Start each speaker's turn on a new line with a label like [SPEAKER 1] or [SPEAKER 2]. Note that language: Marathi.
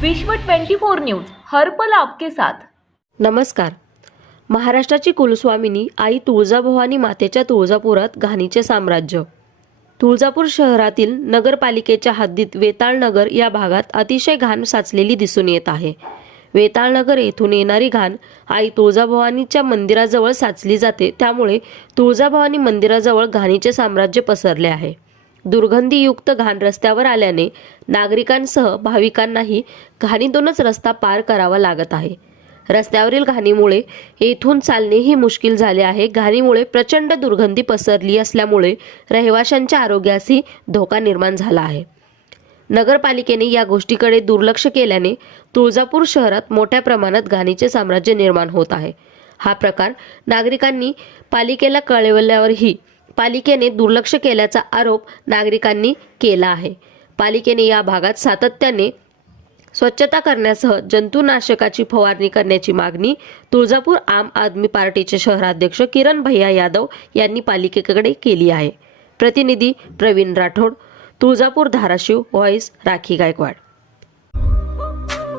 [SPEAKER 1] विश्व 24 न्यूज हर्पल आपके साथ.
[SPEAKER 2] नमस्कार. महाराष्ट्राची कुलस्वामिनी आई तुळजाभवानी मातेच्या तुळजापुरात घाणीचे साम्राज्य. तुळजापूर शहरातील नगरपालिकेच्या हद्दीत वेताळनगर या भागात अतिशय घाण साचलेली दिसून येत आहे. वेताळनगर येथून येणारी घाण आई तुळजाभवानीच्या मंदिराजवळ साचली जाते त्यामुळे तुळजाभवानी मंदिराजवळ घाणीचे साम्राज्य पसरले आहे. दुर्गंधीयुक्त घाण रस्त्यावर आल्याने नागरिकांसह भाविकांनाही घाणीतूनच रस्ता पार करावा लागत आहे. रस्त्यावरील घाणीमुळे येथून चालणेही मुश्किल झाले आहे. घाणीमुळे प्रचंड दुर्गंधी पसरली असल्यामुळे रहिवाशांच्या आरोग्यासही धोका निर्माण झाला आहे. नगरपालिकेने या गोष्टीकडे दुर्लक्ष केल्याने तुळजापूर शहरात मोठ्या प्रमाणात घाणीचे साम्राज्य निर्माण होत आहे. हा प्रकार नागरिकांनी पालिकेला कळवल्यावरही पालिकेने दुर्लक्ष केल्याचा आरोप नागरिकांनी केला आहे. पालिकेने या भागात सातत्याने स्वच्छता करण्यासह जंतुनाशकाची फवारणी करण्याची मागणी तुळजापूर आम आदमी पार्टीचे शहराध्यक्ष किरण भैया यादव यांनी पालिकेकडे केली आहे. प्रतिनिधी प्रवीण राठोड तुळजापूर धाराशिव व्हॉइस राखी गायकवाड.